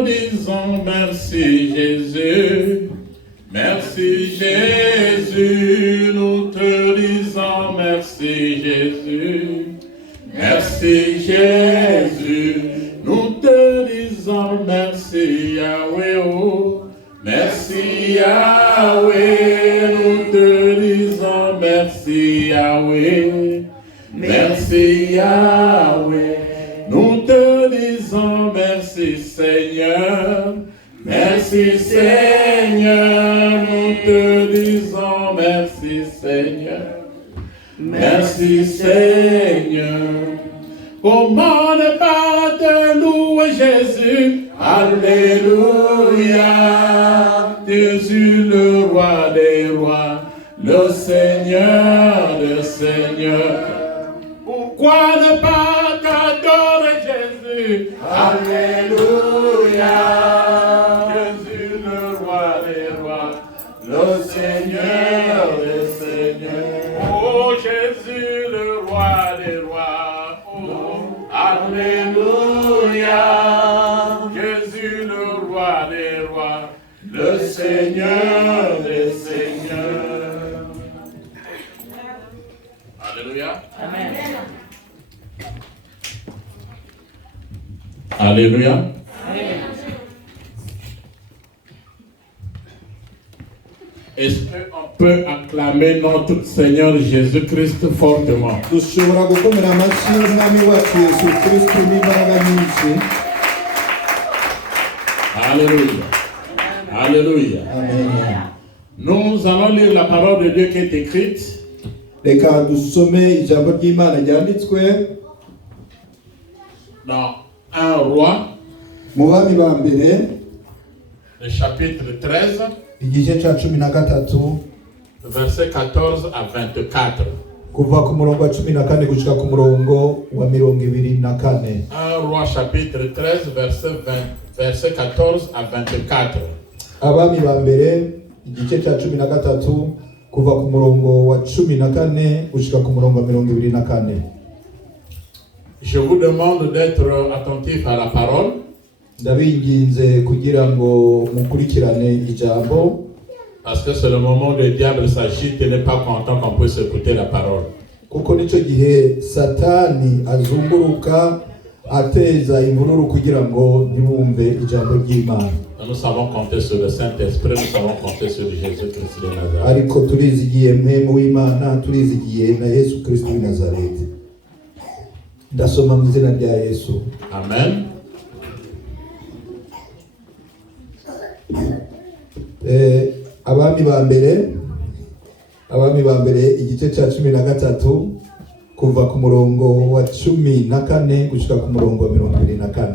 Disons merci Jésus, merci Jésus, nous te disons merci Jésus, merci Jésus, nous te disons merci Yahweh, oh, merci Yahweh, nous te disons merci Yahweh, merci Yahweh. Nous te disons merci Seigneur, merci Seigneur, nous te disons merci Seigneur, merci Seigneur. Comment ne pas te louer Jésus, alléluia, Jésus le roi des rois, le Seigneur des seigneurs. Pourquoi ne pas t'adorer Jésus? Alléluia. Jésus le roi des rois, le Seigneur des seigneurs. Oh Jésus le roi des rois. Oh, alléluia. Jésus le roi des rois, le Seigneur des seigneurs. Alléluia. Amen. Alléluia. Est-ce qu'on peut acclamer notre Seigneur Jésus-Christ fortement? Alléluia. Alléluia. Amen. Nous allons lire la parole de Dieu qui est écrite. Dans 1 Roi, le chapitre 13, verset 14 à 24. 1 Roi chapitre 13, verset 14 à 24. Abami ba mbere igice cya 13 kuva ku murongo wa 14 gushika ku murongo wa 24. Je vous demande d'être attentif à la parole. Ndabinginze kugira ngo mukurikirane ijambo, parce que c'est le moment où le diable s'agite et n'est pas content qu'on puisse écouter la parole. Kuko nico gihe Satani azunguruka ateza imvururu kugira ngo ntibumve ijambo ry'Imana. Nous savons compter sur le Saint-Esprit, nous savons compter sur Jésus-Christ de Nazareth. Ariko turizigiye mpemu w'Imana, turizigiye na Yesu Kristo w'i Nazareti. Ndasoma mu izina rya Yesu. Amen. Abami ba mbere igice cya 13 kuva ku murongo wa 14 gushika ku murongo wa 24.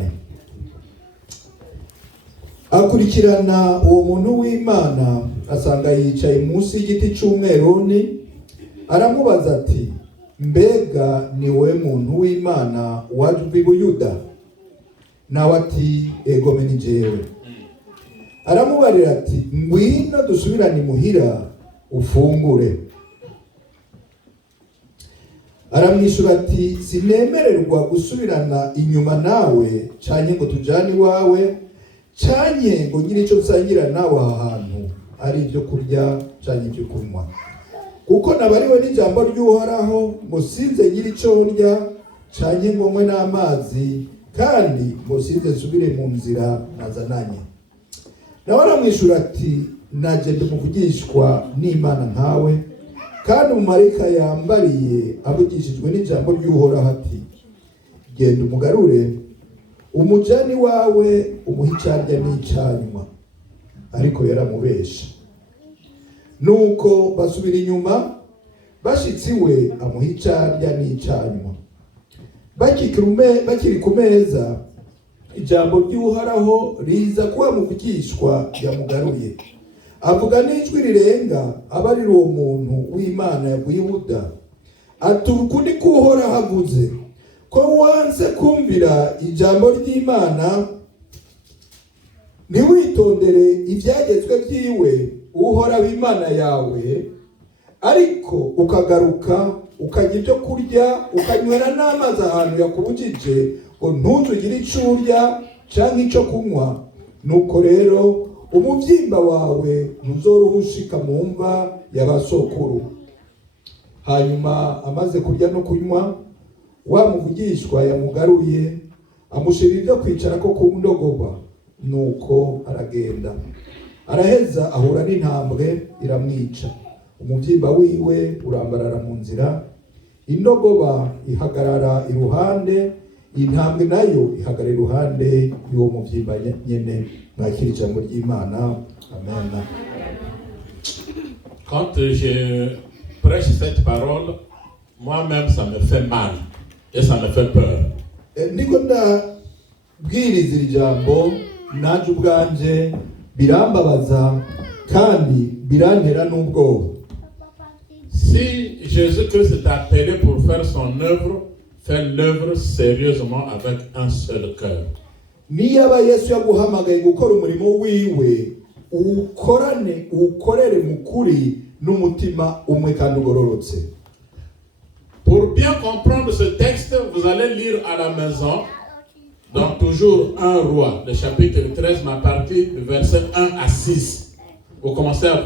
Akurikirana uwo muntu w'Imana asanga yicaye munsi y'igiti cy'umweroni, aramubaza ati, mbega ni we muntu w'Imana waje uva i Buyuda? Nawe ati, ego meni jewe. Aramubarira ati, ngwino dusubirane imuhira ufungure. Aramwishyura ati, sinemererwa gusubirana inyuma nawe, canke ngo tujane iwawe, canke ngo ngire icyo nsangira nawe ahantu ari ibyo kurya canke ibyo kunywa. Kuko nabariwe n'ijambo ry'Uhoraho ngo sinze ngire icyo ndya canke ngo nywe n'amazi, kandi ngo sinze nsubire mu nzira nazananye. Nawe aramwishyura ati, naje ndumuvugishwa n'Imana nkawe, kandi umumarayika yambariye avugishijwe n'ijambo ry'Uhoraho ati, genda umugarure umujani wawe umuha icyarya n'icyanywa. Ariko yaramubesha. Nuko basubira inyuma, bashitsi we amuha icyarya n'icyanywa. Bakiri ku meza, ijambo ry'Uhoraho riza kuba muvugishwa yamugaruye. Avuga n'ijwi rirenga abarira uwo muntu w'Imana yavuye i Buyuda, ati, uku ni ko Uhoraho avuze, ko wanze kumvira ijambo ry'Imana, ntiwitondere ibyagezwe byiwe Uhoraho Imana yawe, ariko ukagaruka ukarya ibyo kurya ukanywera n'amazi ahantu yakubujije, ngo ntuzugire icyo urya canke icyo kunywa, nuko rero umubyimba wawe ntuzoruhushika mu mva y'abasokuru. Hanyuma amaze kurya no kunywa, wa muvugishwa yamugaruye amushirira ibyo kwicara ko ku ndogoba, nuko aragenda. Araheza ahura n'intambwe iramwica, umubyimba wiwe urambarara mu nzira, indogoba ihagarara iruhande, intambwe nayo ihagarara iruhande y'uwo mubyimba nyene. Mwakira ijambo ry'Imana. Amen. Quand je prêche cette parole, moi-même ça me fait mal et ça me fait peur. Niko ndabwiriza iri jambo naje ubwanje birambabaza kandi birantera n'ubwoba. Si Jésus-Christ est appelé pour faire son œuvre, fait l'œuvre sérieusement avec un seul cœur. Niyaba Yesu yaguhamagaye gukora umurimo wiwe, ukorere mukuri n'umutima umwe kandi ugororotse. Pour bien comprendre ce texte, vous allez lire à la maison, dans toujours 1 Roi, le chapitre 13, mais à partir du verset 1 à 6. Vous commencez à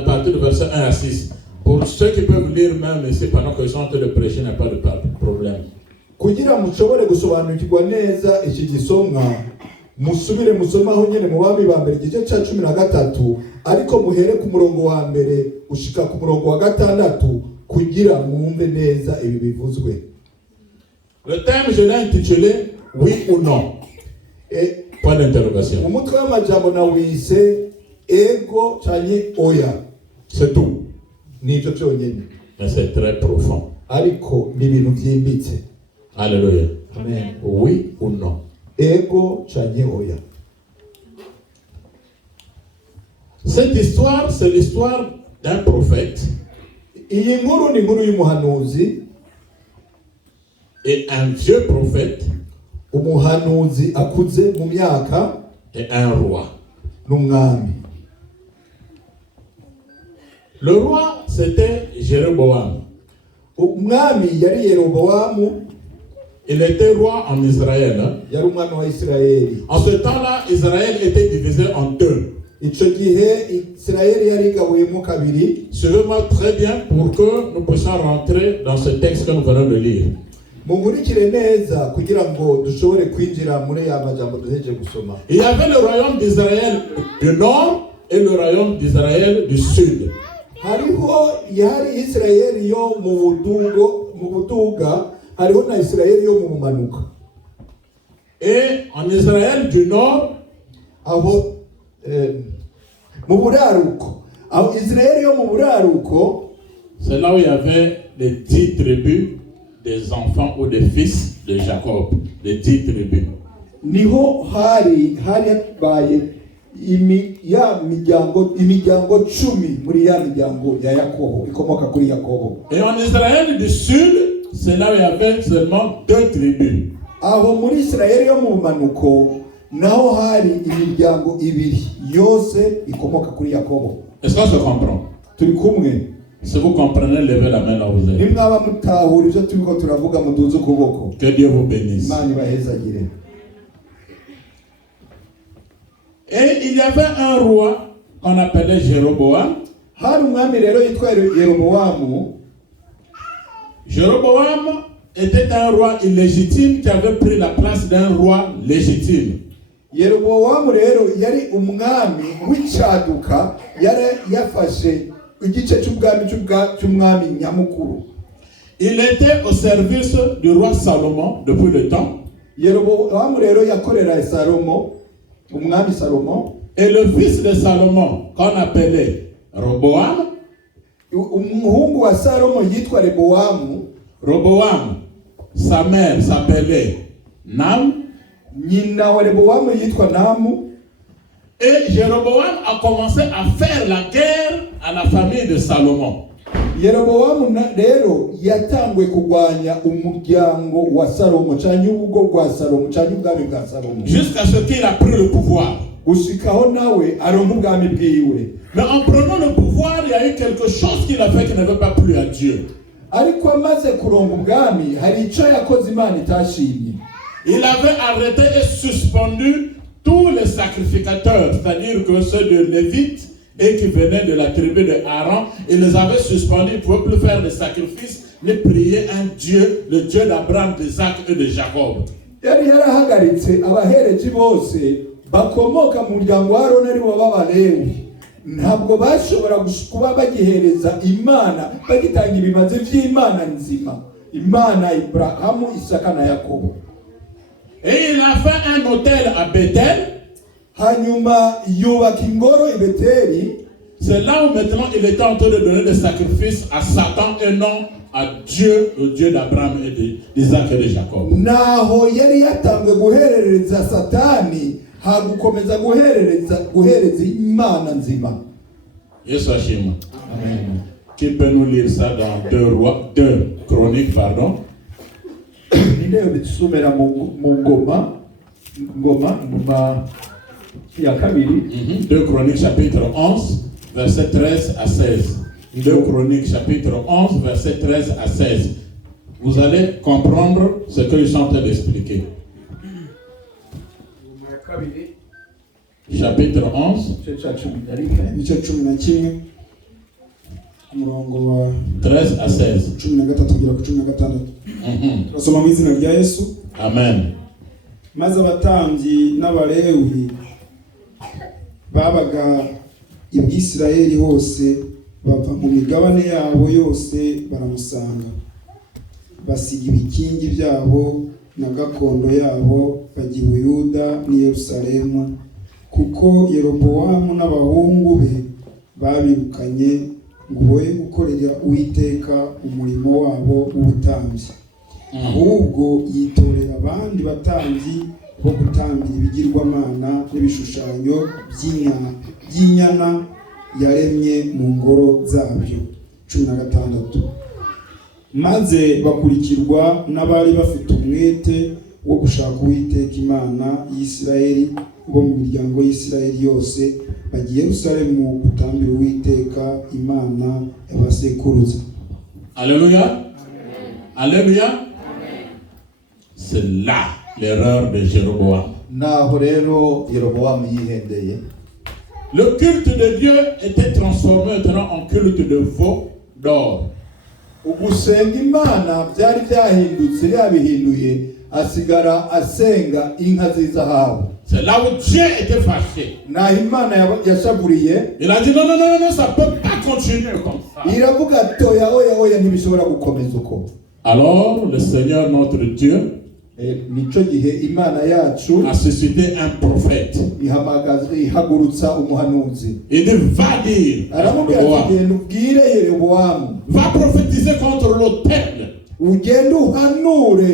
partir du verset 1 à 6. Pour ceux qui peuvent lire même ici pendant que je suis en train de prêcher, il n'y a pas de problème. Kugira mushobore gusobanukirwa neza iki gisomwa, musubire musomaho nyene mu Bami ba mbere igice ca 13, ariko muhere ku murongo wa mbere ushika ku murongo wa 6 kugira mwumve neza ibi bivuzwe. Le thème, je l'ai intitulé oui ou non. Point d'interrogation. Umutwe w'amajambo nawise ego canke oya. C'est tout. Nico cyonyene. Mais c'est très profond. Ariko ni ibintu byimbitse. Alléluia. Amen. Oui ou non. Ego canke oya. Cette histoire, c'est l'histoire d'un prophète. Iyi nkuru ni inkuru y'umuhanuzi. Et un vieux prophète. Umuhanuzi akuze mu myaka. Et un roi. N'umwami. Le roi, c'était Jéroboam. Umwami yari Yeroboamu. Il était roi en Israël. Yari umwami wa Isirayeli. En ce temps-là, Israël était divisé en deux. Ico gihe Isirayeli yari igabuyemo kabiri. Suivez-moi très bien pour que nous puissions rentrer dans ce texte que nous venons de lire. Munkurikire neza kugira ngo dushobore kwinjira muri ya majambo duheje gusoma. Il y avait le royaume d'Israël du nord et le royaume d'Israël du sud. Hariho yari Isirayeli yo mu buduga, hariho na Isirayeli yo mu bumanuka. Et en Israël du nord, aho mu buraruko, aho Isirayeli yo mu buraruko, c'est là où il y avait les 10 tribus des enfants ou des fils de Jacob, les 10 tribus. Niho hari baye imiryango 10 muri ya miryango ya Yakobo ikomoka kuri Yakobo. Et en Israël du sud, c'est là où il y avait seulement 2 tribus. Aho muri Isirayeli yo mu manuko naho hari imiryango 2 yose ikomoka kuri Yakobo. Est-ce qu'on se comprend? Turi kumwe? Si vous comprenez, levez la main là où vous êtes. Nimwaba mutahura ivyo turiko turavuga muduze ukuboko. Que Dieu vous bénisse. Imana ibahezagire. Et il y avait un roi qu'on appelait Jéroboam. Hari umwami rero yitwa Yeroboamu. Jéroboam était un roi illégitime qui avait pris la place d'un roi légitime. Yeroboamu rero yari umwami w'icaduka, yari yafashe igice cy'umwami nyamukuru. Il était au service du roi Salomon depuis le temps. Yeroboamu rero yakorera Salomo, umwami Salomo. Et le fils de Salomon, qu'on appelait Roboam, umuhungu wa Salomo yitwa Reboamu. Roboam, sa mère s'appelait Nam. Nyina wa Reboamu yitwa Namu. Et Jéroboam a commencé à faire la guerre à la famille de Salomon. Yeroboamu rero yatangwe kugwanya umuryango wa Salomo cyane ubugo bwa Salomo cyane ubwami bwa Salomo. Jusqu'à ce qu'il a pris le pouvoir. Ushikaho nawe aronka ubwami bwiwe. Mais en prenant le pouvoir, il y a eu quelque chose qu'il a fait qui n'avait pas plu à Dieu. Ariko amaze kuronka ubwami hari icyo yakoze Imana itashimye. Il avait arrêté et suspendu tous les sacrificateurs, c'est-à-dire que ceux de Lévite et qui venaient de la tribu de Aaron, ils les avaient suspendus, ils ne pouvaient plus faire de sacrifices, mais prier un Dieu, le Dieu d'Abraham, d'Isaac et de Jacob. yari yarahagaritse abahereji bose bakomoka mu muryango wa Aroni ari bo b'Abalewi ntabwo bashobora kuba bagihereza Imana bagitanga ibimaze by'Imana nzima, Imana Ibrahamu, Isaka na Yakobo. Et il a fait un autel à Bethel. Hanyuma yubaka ingoro i Beteli. C'est là où maintenant il était en train de donner des sacrifices à Satan et non à Dieu, le Dieu d'Abraham et d'Isaac et de Jacob. Naho yari yatanzwe guherereza Satani hagukomeza guhereza Imana nzima. Yesu ashimwe. Amen. Qui peut nous lire ça dans 2 Chroniques, pardon? Ninde bisomera mu ngoma ya kabiri. 2 Chroniques chapitre 11 verset 13 à 16. 2 Chroniques chapitre 11 verset 13 à 16. Vous allez comprendre ce qu'ils sont en train d'expliquer. Chapitre 11 13 à 16. Turasoma mu izina rya Yesu. Amen. Maze abatambyi n'abalewi babaga i Bwisirayeli hose bava mu migabane yabo yose baramusanga, basiga ibikingi byabo na gakondo yabo bajya i Buyuda n'i Yerusalemu, kuko Yerobowamu n'abahungu be babirukanye ngo boye gukorera Uwiteka umurimo wabo w'ubutambyi, ahubwo yitorera abandi batambyi bo gutambira ibigirwamana n'ibishushanyo by'inyana yaremye mu ngoro zabyo. 16. Maze bakurikirwa n'abari bafite umwete wo gushaka Uwiteka Imana y'Isirayeli bo mu miryango y'Isirayeli yose, bagiye Yerusalemu gutambira Uwiteka Imana y'abasekuruza. Alléluia. Alléluia. C'est là l'erreur de Jéroboam. Naho rero Yeroboamu yihendeye. Le culte de Dieu était transformé maintenant en culte de veau d'or. Ugusenga Imana byari byahindutse yabihinduye asigara asenga inka z'izahabu. C'est là où Dieu était fâché. Na Imana yashaburiye. Il a dit non, non, non, non, ça ne peut pas continuer comme ça. Iravuga toya oya ntibishobora gukomeza uko. Alors le Seigneur notre Dieu nico gihe Imana yacu a suscité un prophète. Ihagurutsa umuhanuzi. Il dit va dire va prophétiser contre l'autel. Ugende uhanure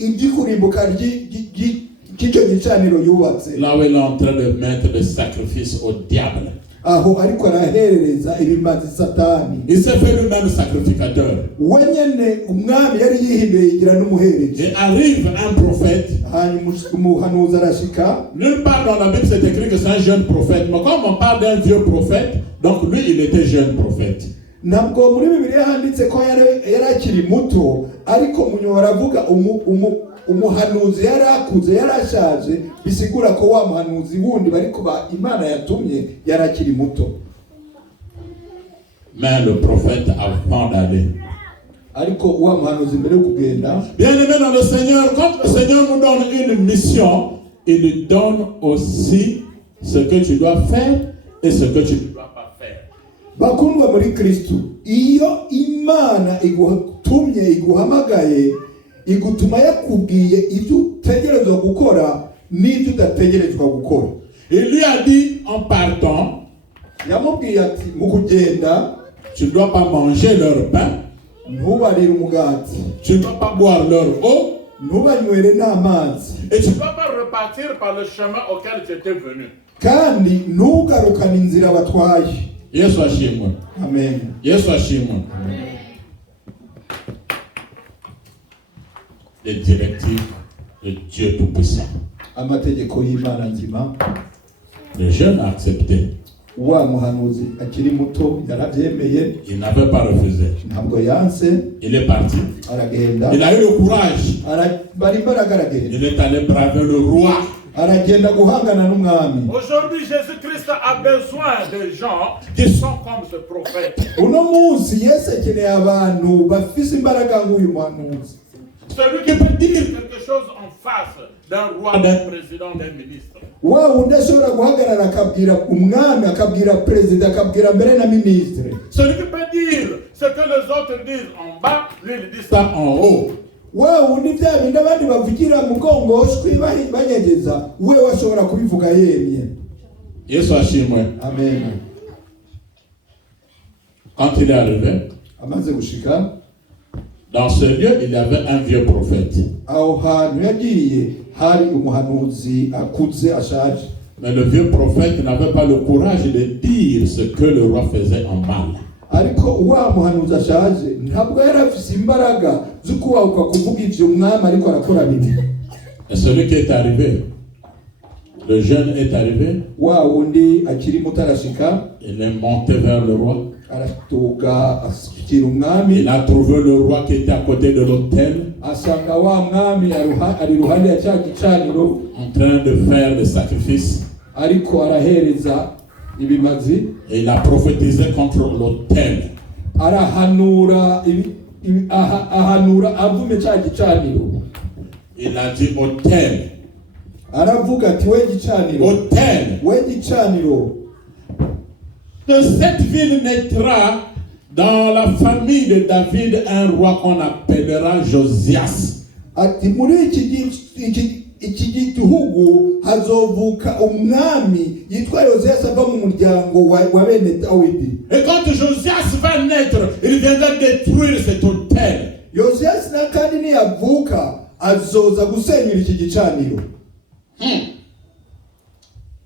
igikurimbuka k'icyo gicaniro yubatse. Là où il est en train de mettre des sacrifices au diable. Aho ariko araherereza ibimazi Satani. Il s'est fait lui-même sacrificateur. Wenyene umwami yari yihinduye yigira n'umuhereje. Et arrive un prophète. Hanyuma umuhanuzi arashika. Nulle part dans la Bible c'est écrit que c'est un jeune prophète. Mais comme on parle d'un vieux prophète, donc lui il était jeune prophète. Ntabwo muri Bibiliya handitse ko yari akiri muto, ariko munyora avuga umuhanuzi yari akuze yari ashaje, bisigura ko wa muhanuzi wundi bari kuba Imana yatumye yari akiri muto. Mais le prophète avant d'aller, ariko wa muhanuzi mbere yo kugenda, bien aimé dans le Seigneur, quand le Seigneur nous donne une mission, il nous donne aussi ce que tu dois faire et ce que tu ne dois pas faire. Bakundwa muri Kristo, iyo Imana igutumye iguhamagaye igutuma yakubwiye ibyo utegerezwa gukora n'ibyo udategerezwa gukora. Il lui a dit en partant, yamubwiye ati mu kugenda tu ne dois pas manger leur pain, ntubarire umugati, tu ne dois pas boire leur eau, ntubanywere n'amazi, et tu ne dois pas repartir par le chemin auquel tu étais venu. kandi ntugarukane inzira batwaye. Yesu ashimwe. Amen. Yesu ashimwe. Les directives de Dieu Tout-Puissant. Amategeko y'Imana nzima. Le jeune a accepté. Wa muhanuzi akiri muto yarabyemeye. Il n'avait pas refusé. Ntabwo yanse. Il est parti. Aragenda. Il a eu le courage. Bari imbaraga aragenda. Il est allé braver le roi. aragenda guhangana n'umwami. Aujourd'hui, Jésus-Christ a besoin de gens qui sont comme ce prophète. Uno munsi Yesu akeneye abantu bafise imbaraga nk'uyu muhanuzi. Celui qui peut dire quelque chose en face d'un roi, d'un président, d'un ministre. Wa wundi ashobora guhagarara akabwira umwami, akabwira perezida, akabwira mbere na ministre. Celui qui peut dire ce que les autres disent en bas, lui il dit ça en haut. Wa wundi bya bindi abandi bavugira mu gongoshwi banyegeza, wewe ashobora kubivuga yemye. Yesu ashimwe. Amen. Quand il est arrivé, Amaze gushika, dans ce lieu, il y avait un vieux prophète. aho hantu yagiye hari umuhanuzi akuze ashaje. Mais le vieux prophète n'avait pas le courage de dire ce que le roi faisait en mal. Ariko wa muhanuzi ashaje ntabwo yari afise imbaraga zo kubahuka kuvuga ivyo umwami ariko arakora bibi. Et celui qui est arrivé, le jeune est arrivé, Wa wundi akiri muto arashika, il est monté vers le roi. aratuga ashyikira umwami, Il a trouvé le roi qui était à côté de l'autel, asanga wa mwami ari iruhande ya cya gicaniro en train de faire des sacrifices. ariko arahereza ibimazi, Et il a prophétisé contre l'autel. arahanura ahanura avume cya gicaniro. Il a dit autel, Aravuga ati we gicaniro, autel. we gicaniro, De cette ville naîtra dans la famille de David un roi qu'on appellera Josias. ati muri iki gihugu hazovuka umwami yitwa Yosias ava mu muryango wa bene Dawidi. Et quand Josias va naître, il viendra détruire cet autel. Yosias na kandi niyavuka azoza gusenyura iki gicaniro.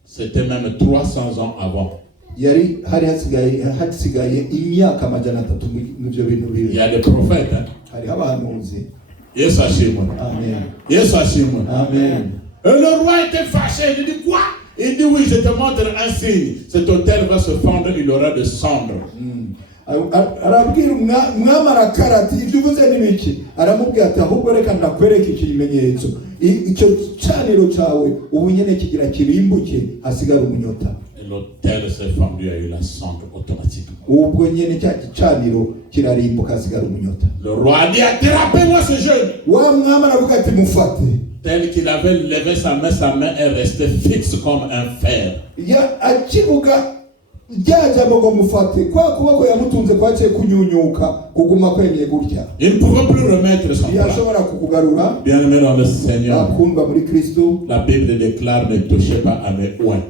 C'était même 300 ans avant. Yari hari hasigaye imyaka 300 mu byo bintu Il bibi. y a des prophètes. Hein? Hari abahanuzi. Yesu ashimwe. Amen. Yesu ashimwe. Amen. Et le roi était fâché. Il dit quoi? Il dit oui, je te montre un signe. Cet autel va se fendre, il aura de cendres. Arabwira umwami arakara ati ibyo uvuze ni biki? Aramubwira ati ahubwo reka ndakwereka ikimenyetso. Icyo gicaniro cyawe ubu nyene kigira kirimbuke hasigara umunyota. Et l'autel s'est fendu, il y a eu la cendre automatiquement. Ubwo nyene cya gicaniro kirarimbuka hasigara umunyota. Le roi a dit attrapez-moi ce jeune. Wa mwami aravuga ati mufate. Tel qu'il avait levé sa main est restée fixe comme un fer. Ya akivuga ryajambo ngo mufate kwa kuboko yamutunze kwaciye kunyunyuka kuguma kwemye gutya. Il ne pouvait plus remettre son bras. Yashobora kukugarura. Bien-aimé dans le Seigneur, Akundwa muri Kristo. la Bible déclare ne touchez pas à mes oins.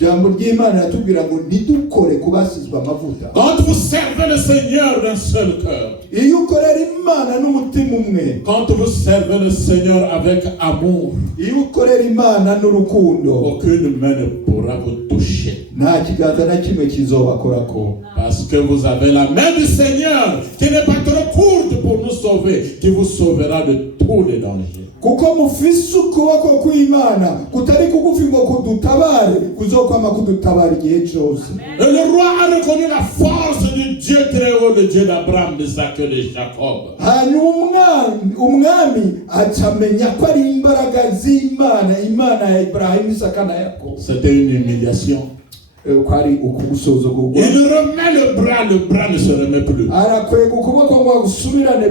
Ijambo ry'Imana yatubwira ngo ntidukore kubasizwa amavuta. Quand vous servez le Seigneur d'un seul cœur, Iyo ukorera Imana n'umutima umwe, quand vous servez le Seigneur avec amour, iyo ukorera Imana n'urukundo, aucune main ne pourra vous toucher. nta kiganza na kimwe kizobakorako. Parce que vous avez la main du Seigneur qui n'est pas trop courte pour nous sauver, qui vous sauvera de tous les dangers. Kuko mufise ukuboko kw'Imana kutari kugufi ngo kudutabare, kuzokwama kudutabara igihe cyose. Et le roi a reconnu la force du Dieu très haut, le Dieu d'Abraham, d'Isaac et de Jacob. Hanyuma umwami acamenya ko ari imbaraga z'Imana, Imana ya Ibrahimu, Isaka na Yakobo. C'était une humiliation. Kwari ukugusuzugurwa. Il remet le bras ne se remet plus. Arakwega ukuboko ngo gusubirane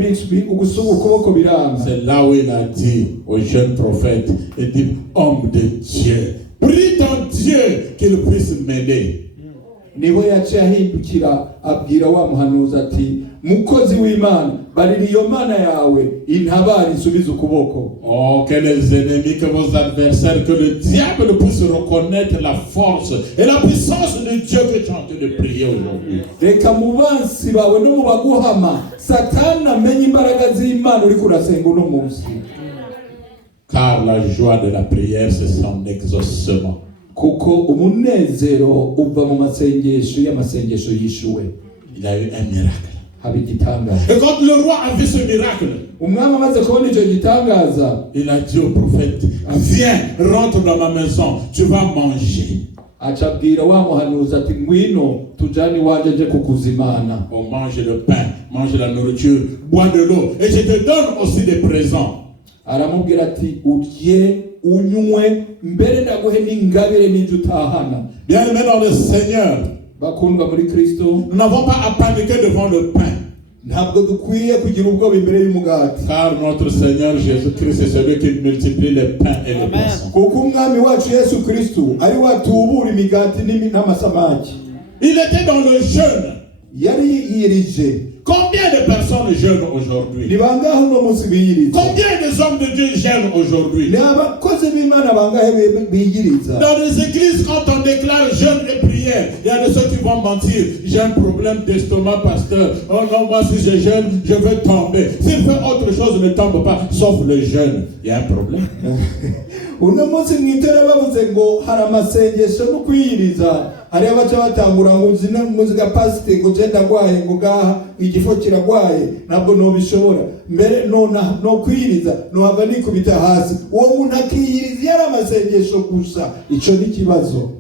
ukuboko biranga. C'est là où il a dit au jeune prophète, il dit, homme de Dieu, prie ton Dieu qu'il puisse m'aider. Niho yaciye ahindukira abwira wa muhanuzi ati mukozi w'Imana barira iyo Mana yawe intabara isubiza ukuboko. Oh, que les ennemis, que vos adversaires, que le diable puisse reconnaître la force et la puissance de Dieu que tu es en train de prier aujourd'hui. Reka mu bansi bawe no mu baguhama Satani amenye imbaraga z'Imana uri kurasenga uno munsi. Car la joie de la prière, c'est son exaucement. Kuko umunezero uva mu masengesho y'amasengesho yishuwe. Il a eu un miracle. Haba igitangaza. Et quand le roi a vu ce miracle, Umwami amaze kubona icyo gitangaza, il a dit au prophète, viens, rentre dans ma maison, tu vas manger. acabwira wa muhanuzi ati ngwino tujane iwanje je kukuzimana. On mange le pain, mange la nourriture, bois de l'eau, et je te donne aussi des présents. Aramubwira ati urye unywe mbere ndaguhe n'ingabire n'ibyo utahana. Bien-aimés dans le Seigneur, Bakundwa muri Kristo, nous n'avons pas à paniquer devant le pain. ntabwo dukwiye kugira ubwoba imbere y'umugati. Car notre Seigneur Jésus-Christ est celui qui multiplie les pains et les poissons. Kuko umwami wacu Yesu Kristo ari watubura imigati n'amasamaki. Il était dans le jeûne. Yari yirije. Combien de personnes jeûnent aujourd'hui? Ni bangahe uno munsi biyiriza? Combien de hommes de Dieu jeûnent aujourd'hui? Ni abakozi b'Imana bangahe biyiriza? Dans les églises, quand on déclare jeûne et prière, il y a de ceux qui vont mentir. J'ai un problème d'estomac, pasteur. Oh non, moi si je jeûne, je vais tomber. S'il fait autre chose, ne tombe pas, sauf le jeûne. Il y a un problème. Uno munsi mwitera bavuze ngo hari amasengesho no kwiyiriza. Hari abaca batangura ngo muziga pasite ngo genda gwaye ngo gaha igifo kiragwaye ntabwo nobishobora. Mbere no kwiyiriza no hava nikubita hasi. Uwo muntu akiyiriza yari amasengesho gusa. Ico ni kibazo.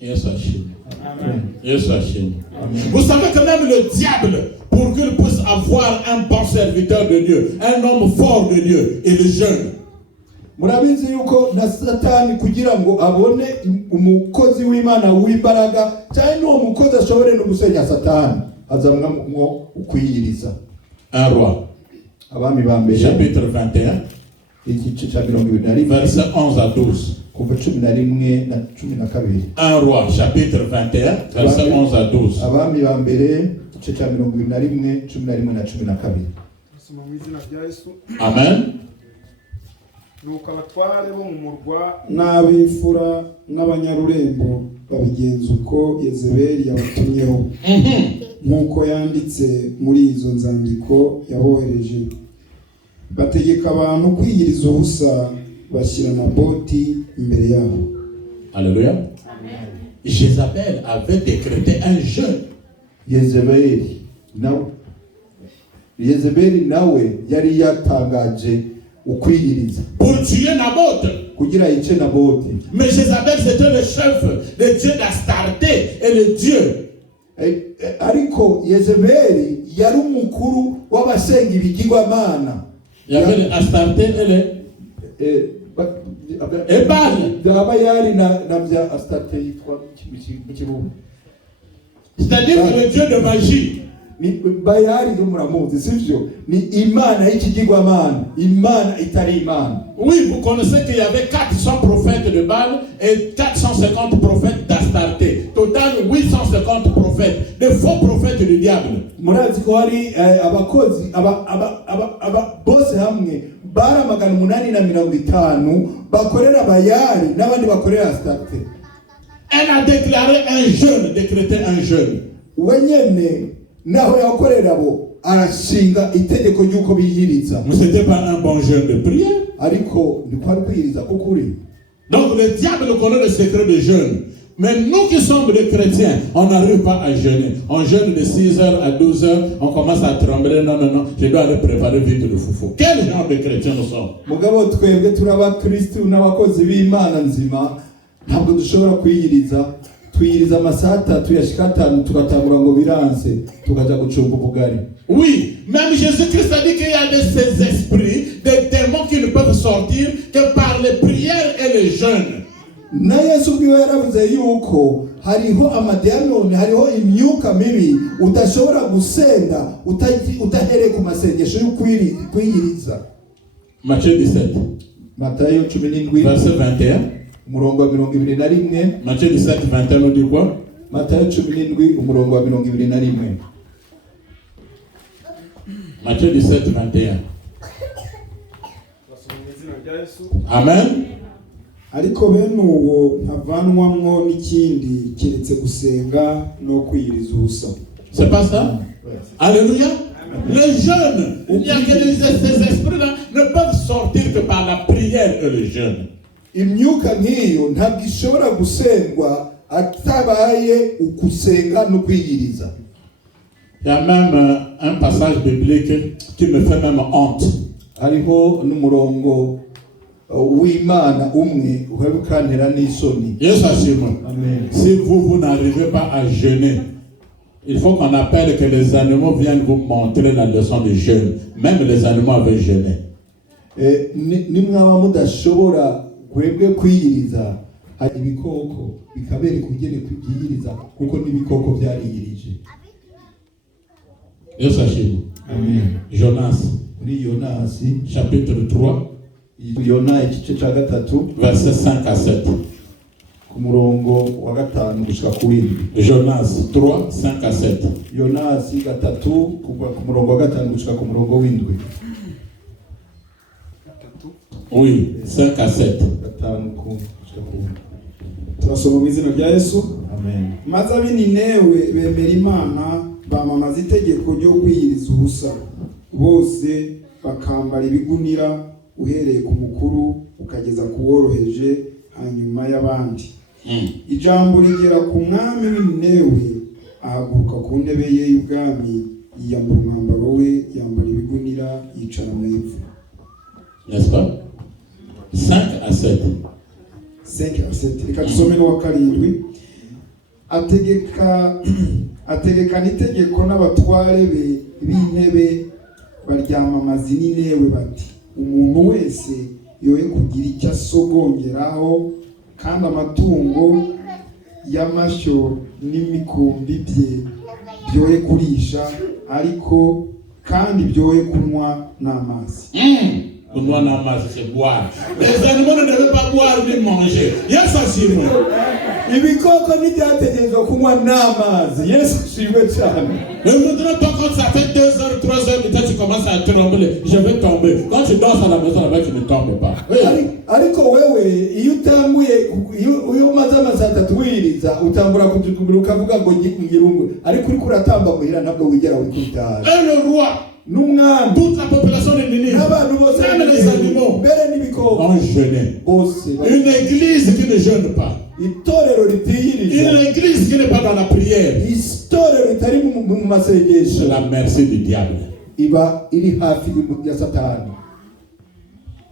Yes, Amen. Yes, vous savez que même le diable, pour qu'il puisse avoir un bon serviteur de Dieu, un homme fort de Dieu, il jeûne. Murabizi yuko na Satani kugira ngo abone umukozi w'Imana w'imbaraga cyane no umukozi ashobore no gusenya Satani azamwa ngo ukwiyiriza. Un roi. Abami ba mbere chapitre 21 igice cya 21 verset 11 à 12. Kuva 11 na 12. Un roi chapitre 21 verset 11 à 12. Abami ba mbere igice cya 21 11 na 12. Amen. Nuko abatware bo mu murwa n'ab'imfura n'abanyarurembo babigenza uko Yezebeli yabatumyeho nk'uko yanditse muri izo nzandiko yabohereje. Bategeka abantu kwiyiriza ubusa bashyira Naboti imbere yabo. Alléluia. Amen. Jézabel avait décrété un jeûne. Yezebeli nawe yari yatangaje ukwiyiriza pour tuer Naboth. Kugira yice Naboti. Mais Jézabel c'était le chef, le dieu d'Astarté et le dieu. Ariko Yezebeli yari umukuru w'abasenga ibigirwamana. Il y avait Astarté et Baal. Daba yari na bya Astarté yitwa ikibuga. C'est-à-dire le dieu de magie. Ni Bayali muramuzi sivyo? Ni imana y'ikigirwamana, imana itari imana. Oui, vous connaissez qu'il y avait 400 prophètes de Baal et 450 prophètes d'Astarté. Total 850 prophètes, de faux prophètes du diable. Murazi ko hari abakozi bose hamwe bara 850 bakorera Bayali n'abandi bakorera Astarté. Elle a déclaré un jeûne, décrété un jeûne. Wenyene naho yakorera bo arashinga itegeko ry'uko biyiriza. Mais c'était pas un bon jeûne de prière. Ariko ni kwari kwiyiriza kukuri. Donc le diable connaît le secret de jeûne. Mais nous qui sommes des chrétiens, on n'arrive pas à jeûner. On jeûne de 6h à 12h, on commence à trembler. Non, je dois aller préparer vite le foufou. Quel genre de chrétiens nous sommes? Mugabo twebwe turaba Kristo n'abakozi b'Imana nzima ntabwo dushobora kwiyiriza. Twiyiriza amasata tuyashika 5 tugatangura ngo biranze tukaja gucunga ubugari. Oui, même Jésus-Christ a dit qu'il y a de ces esprits, des démons qui ne peuvent sortir que par les prières et les jeûnes. Na Yesu bwiwe yaravuze yuko hariho amademoni, hariho imyuka mibi udashobora gusenga utahereye ku masengesho y'ukwiyiriza. Matthieu 17 Matayo 17 verset 21. Umurongo wa 21. Matthieu 17 21 nous dit quoi? Matayo 17 umurongo wa 21. Matthieu 17 21. Amen. Ariko bene uwo ntavanwamwo n'ikindi kiretse gusenga no kwiyiriza ubusa. C'est pas ça? Alléluia. Les jeunes, il y a que ces esprits-là ne peuvent sortir que par la prière et le jeûne. Imyuka nk'iyo ntabwo ishobora gusengwa atabaye ukusenga no kwiyiriza. Il y a même un passage biblique qui me fait même honte. Hariho n'umurongo w'Imana umwe uhebukantera n'isoni. Yes, Amen. Si vous n'arrivez pas à jeûner, il faut qu'on appelle que les animaux viennent vous montrer la leçon du jeûne. Même les animaux avaient jeûné. nimwaba mudashobora kwebwe kwiyiriza, hari ibikoko bikabereka ugene kwiyiriza kuko n'ibikoko byariyirije. Yesu ashimwe. Amen. Jonas, Muri Yonasi chapitre 3, Yona igice cya 3 verset 5 à 7. ku murongo wa 5 gushika ku 7. Jonas 3, 5 à 7. Yonasi 3 kuva ku murongo wa 5 gushika ku murongo w'7. Oui, 5 à 7. 5 gushika ku 7. turasoma mu izina rya Yesu. Amen. Maze ab'Ininewe bemera Imana, bamamaza itegeko ryo kwiyiriza ubusa, bose bakambara ibigunira, uhereye ku mukuru ukageza ku woroheje, hanyuma y'abandi. Ijambo rigera ku mwami w'Ininewe, ahaguruka ku ntebe ye y'ubwami, yiyambura umwambaro we, yambara ibigunira, yicara mu ivu. N'est-ce pas? 5 à 7. 5 à 7. Reka dusome n'uwa 7. Ategekana itegeko n'abatware be b'intebe, baryamamaza i Ninewe bati, umuntu wese yoye kugira icyo asogongeraho, kandi amatungo y'amashyo n'imikumbi bye byoye kurisha, ariko kandi byoye kunywa n'amazi. Kunywa n'amazi, c'est boire. Les animaux ne devaient pas boire ni manger. Yesu ashimwe. Ibikoko ntibyategerezwa kunywa n'amazi. Yesu ashimwe cyane. Mais maintenant, toi, quand ça fait 2 heures, 3 heures, peut-être tu commences à trembler. Je vais tomber. Quand tu dors à la maison, là-bas, tu ne tombes pas. Oui. Ariko wewe iyo utanguye iyo umaze amasaha 3 wiriza utangura kujugumbira ukavuga ngo ngirungwe, ariko uriko uratamba muhira ntabwo wigera wikubita. Et le roi, n'umwami, toute la population de Ninive, n'abantu bose, même les animaux, mbere n'ibikoko ont jeûné. bose. Une église qui ne jeûne pas, itorero ritiyiriza, une église qui n'est pas dans la prière, itorero ritari mu masengesho, c'est la merci du diable. iba iri hafi ya Satani.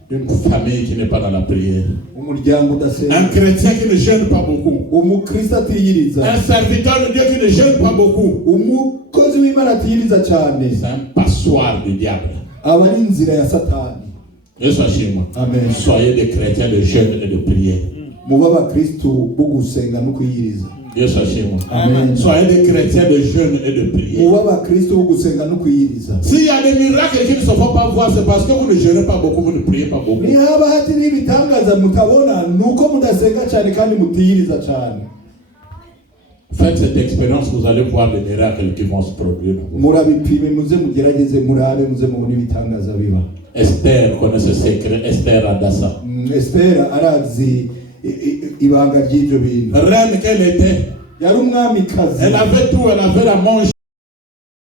Une famille qui n'est pas dans la prière, Umuryango un udasenga, chrétien qui ne jeûne pas beaucoup, umukristo atiyiriza, un serviteur de Dieu qui ne jeûne pas beaucoup, umukozi w'Imana atiyiriza cyane, c'est un passoire du diable. aba ari inzira ya Satani. Yesu ashimwe. Amen. Soyez des chrétiens de jeûne et de prière. Muba abakristo bo gusenga no kwiyiriza. Yesu ashimwe. Amen. Soyez des chrétiens de jeûne et de prière. Muba abakristo bo gusenga no kwiyiriza. S'il y a des miracles qui ne se font pas voir, c'est parce que vous ne jeûnez pas beaucoup, vous ne priez pas beaucoup. Ni haba hati n'ibitangaza mutabona nuko mudasenga cyane kandi mutiyiriza cyane. Faites cette expérience, vous allez voir les miracles qui vont se produire. Murabipime muze mugerageze murabe muze mubone ibitangaza biba. Esther connaît ce secret, Esther Adassa. Esther arazi ibanga ry'ibyo bintu. Reine qu'elle était, Yari umwamikazi. elle avait tout, elle avait à manger,